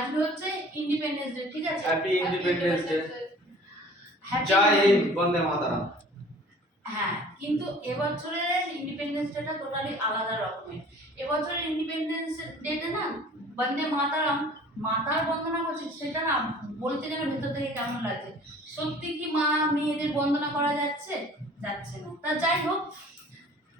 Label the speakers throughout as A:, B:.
A: আজকে হচ্ছে independence day ঠিক আছে?
B: হ্যাপি ইন্ডিপেন্ডেন্স ডে জয় হিন্দ বন্দে মাতারাম
A: হ্যাঁ কিন্তু এবছরের ইন্ডিপেন্ডেন্স ডেটা টোটালি আলাদা রকমের। এবছরের ইন্ডিপেন্ডেন্স ডেতে না বন্দে মাতারাম মাতার বন্দনা করছে সেটা না বলতে গেলে ভেতর থেকে কেমন লাগছে? সত্যি কি মা মেয়েদের বন্দনা করা যাচ্ছে? যাচ্ছে না। তা যাই হোক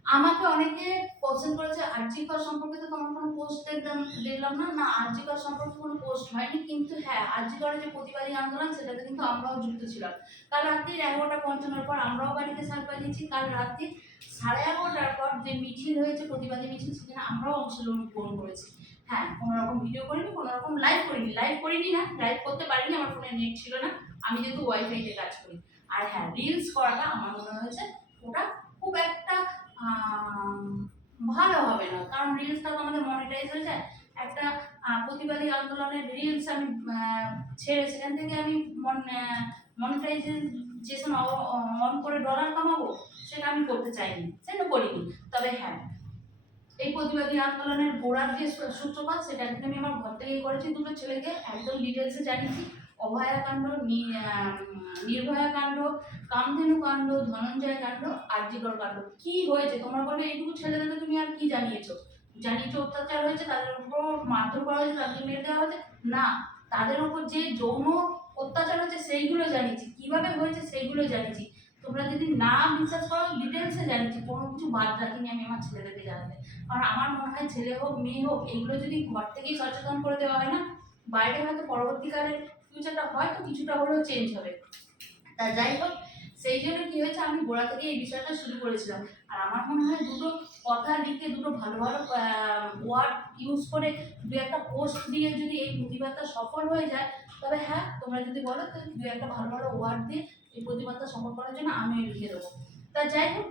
A: আমাকে অনেকে পছন্দ করেছে আর্জিকর সম্পর্কে তো তোমার কোনো পোস্ট দেখলাম দেখলাম না। না আর্জিকর সম্পর্কে কোনো পোস্ট হয়নি, কিন্তু হ্যাঁ আর্জিকরের যে প্রতিবাদী আন্দোলন, সেটাতে কিন্তু আমরাও যুক্ত ছিলাম। কাল রাত্রি এগারোটা পঞ্চান্নর পর আমরাও বাড়িতে সার পাঠিয়েছি কাল রাত্রি সাড়ে এগারোটার পর যে মিছিল হয়েছে, প্রতিবাদী মিছিল, সেখানে আমরাও অংশগ্রহণ করেছি। হ্যাঁ কোনো রকম ভিডিও করিনি, কোনো রকম লাইভ করিনি। লাইভ করিনি না লাইভ করতে পারিনি, আমার ফোনে নেট ছিল না। আমি যেহেতু ওয়াইফাইতে কাজ করি। আর হ্যাঁ রিলস করাটা আমার মনে হয়েছে ওটা ভালো হবে না। কারণ রিলসটা তো আমাদের মনিটাইজ হয়ে যায়। একটা প্রতিবাদী আন্দোলনের রিলস আমি ছেড়ে সেখান থেকে আমি মনিটাইজেশন অন করে ডলার কামাবো, সেটা আমি করতে চাইনি। সেটা করিনি। তবে হ্যাঁ এই প্রতিবাদী আন্দোলনের গোড়ার যে সূত্রপাত, সেটা একদিন আমি আমার ঘর থেকে করেছি। দুটো ছেলেকে একদম ডিটেলসে জানিয়েছি। অভয়াকাণ্ড নি- আহ, নির্ভয়া কাণ্ড কামধেনু কাণ্ড ধনঞ্জয় কাণ্ড আর্যিকর কাণ্ড। কি হয়েছে? তোমরা বলে এইটুকু ছেলেদেরকে তুমি আর কি জানিয়েছো? জানিয়েছো অত্যাচার হয়েছে তাদের উপর মারধর করা হয়েছে তাদেরকে মেরে দেওয়া হয়েছে? না তাদের উপর যে যৌন অত্যাচার হয়েছে সেইগুলো জানিয়েছি। কীভাবে হয়েছে সেইগুলো জানিয়েছি। তোমরা যদি না বিশ্বাস করো ডিটেলসে জানিয়েছি। কোনো কিছু বাদ রাখিনি আমি আমার ছেলেদেরকে জানাতে। কারণ আমার মনে হয় ছেলে হোক মেয়ে হোক এগুলো যদি ঘর থেকেই সচেতন করে দেওয়া হয় না বাইরে হয়তো পরবর্তীকালে ফিউচারটা হয়তো কিছুটা হলেও চেঞ্জ হবে। তা যাই হোক, সেই জন্য কি হয়েছে, আমি গোড়া থেকে এই বিষয়টা শুরু করেছিলাম। আর আমার মনে হয় দুটো কথা লিখে, দুটো ভালো ভালো ওয়ার্ড ইউজ করে দু একটা পোস্ট দিয়ে যদি এই প্রতিবাদটা সফল হয়ে যায়, তবে হ্যাঁ তোমরা যদি বলো, তো দু একটা ভালো ভালো ওয়ার্ড দিয়ে এই প্রতিবাদটা সফল করার জন্য আমিও লিখে দেবো। তা যাই হোক,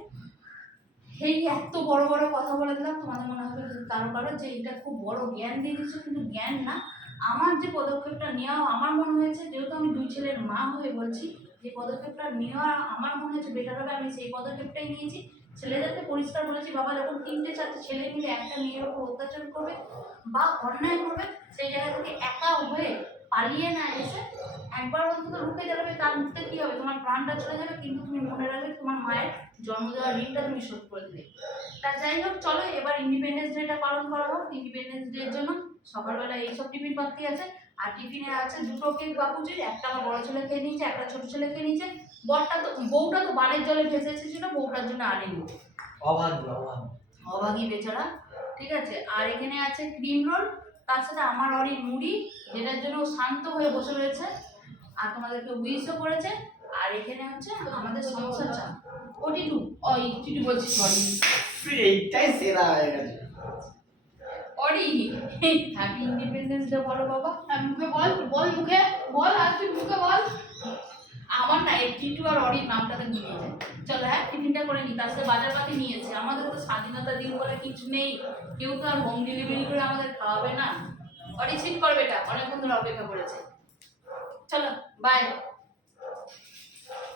A: এই এত বড় বড় কথা বলে দিলাম, তোমাদের মনে হবে কারও কারও যে এটা খুব বড় জ্ঞান দিয়ে দিচ্ছ কিন্তু জ্ঞান না। যে পদক্ষেপটা নেওয়া আমার মনে হয়েছে, যেহেতু আমি দুই ছেলের মা হয়ে বলছি, যে পদক্ষেপটা নেওয়া আমার মনে হচ্ছে বেটার হবে। আমি সেই পদক্ষেপটাই নিয়েছি। ছেলেদেরকে পরিষ্কার বলেছি, বাবা যখন তিনটে, চারটে ছেলে মিলে একটা মেয়ের উপর অত্যাচার করবে বা অন্যায় করবে সেই জায়গা থেকে একা হয়ে পালিয়ে না এসে একবার অন্তত রুখে যাবে তার মুখতে কি হবে? তোমার প্রাণটা চলে যাবে, কিন্তু তুমি মনে রাখবে তোমার মায়ের জন্ম দেওয়ার ঋণটা তুমি শোধ করে দিলে তা যাই হোক, চলো এবার ইন্ডিপেন্ডেন্স ডেটা পালন করা হোক। ইন্ডিপেন্ডেন্স ডের জন্য সকালবেলা এইসব টিফিন পাতি আছে আর টিফিনে আছে দুটো কেক বাপুজির একটা আমার বড় ছেলে খেয়ে নিয়েছে একটা ছোট ছেলে খেয়ে নিয়েছে। বরটা তো বউটা তো বানের জলে ভেসে এসেছিল বউটার জন্য আনেনি।
B: অভাগ্য অভাগ্য
A: অভাগী বেচারা ঠিক আছে? আর এখানে আছে ক্রিম রোল তার সাথে আমার অরির মুড়ি যেটার জন্য শান্ত হয়ে বসে রয়েছে আর তোমাদেরকে উইশও করেছে। আর এখানে হচ্ছে আমাদের সমস্যা চা। ও টিটু ওই টিটু বলছি সরি
B: এইটাই সেরা হয়ে গেছে।
A: অরি হ্যাপি ইন্ডিপেন্ডেন্স ডে বলো বাবা।
C: আর মুখে বল বল মুখে, বল, আর তুই মুখে বল।
A: আমার না এই টিটু আর অরির নামটাতে মিলিয়ে যায়। চলো হ্যাঁ টিফিনটা করে নি, তার সাথে বাজার পাতি নিয়েছে। আমাদের তো স্বাধীনতা দিন বলে কিছু নেই। কেউ তো আর হোম ডেলিভারি করে আমাদের খাওয়াবে না। অরি সিট করবে এটা। অনেকক্ষণ ধরে অপেক্ষা করেছে। চলো বাই